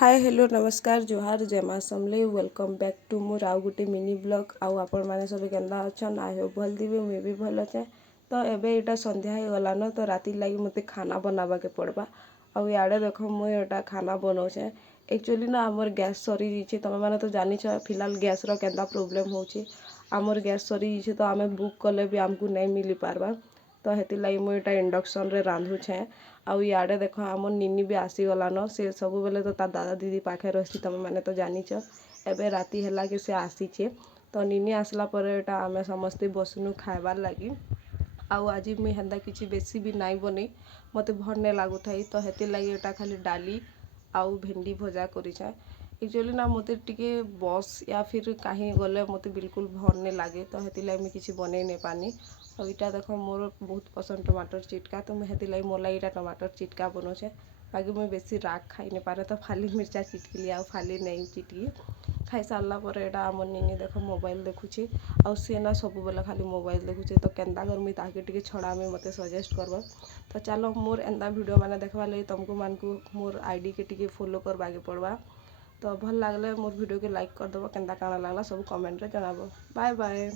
Hi hello नमस्कार जोहार जय माँ समले वेलकम बैक टू मोर आउ गोटे मिनी ब्लॉग आउ आपण मैंने सब केन्दा अच्छन आई होप भल दिवे मुझे भी भल अच्छे। तो एबे इटा संध्या हो गलान तो राति लगी मते खाना बनावा के पड़बा। आउ इे देख मुझे खाना बनाऊे एक्चुअली ना आमर गैस सरी जाइए तुम मैंने तो जानी फिलहाल गैस रो केन्दा प्रोब्लेम होची। आमर गैस सरी जाइए तो आम बुक कले भी आमको नहीं मिली पारबा। तो हेती लगी मुझे इंडक्शन रे रांधुछे। आउ इे देख आम निनी भी आसीगलान से सब बेले तो दादा दीदी पाखे रही तुम मैंने तो जानीच एबे राति है कि से आसीचे। तो निनी आसला पर एटा आमे समस्ते बसनु खाइबार लगी। आउ आज मुई हेन्दा किसी बेसी भी नाई बनी मते भल नहीं लगुथाई तो हेती लगी एटा खाली डाली आउ भेंडी भजा करिछे। एक्चुअली ना मते टिके बस या फिर कहीं गले मते बिल्कुल भल नहीं लगे तो हेती लगी मुई किसी बनै नहीं पानी। और इटा देख मोर बहुत पसंद टमाटर चिटका तो मुझे लगी मोर लगी टमाटर चिटका बनाऊे। बाकी मुझे बेसी राग खाई नहीं पारे तो फाली मिर्चा चिटकिली आउ फाली नहीं चिटकी खाई सारा पर एटा आम निनी देख मोबाइल देखुची। आउ सी ना सब बेला खाली मोबाइल देखुचे तो केन्दा करमी ताके टिके छड़ा में मते सजेस्ट करब। तो चलो मोर एंदा वीडियो मैंने देखवा लगी तुमको मानकू मोर आईडी के टिके फॉलो करवाके पड़वा। तो भल लगले मोर वीडियो के लाइक करदेव केन्दा काଣା लगला सब कमेंट रे जनाब। Bye bye.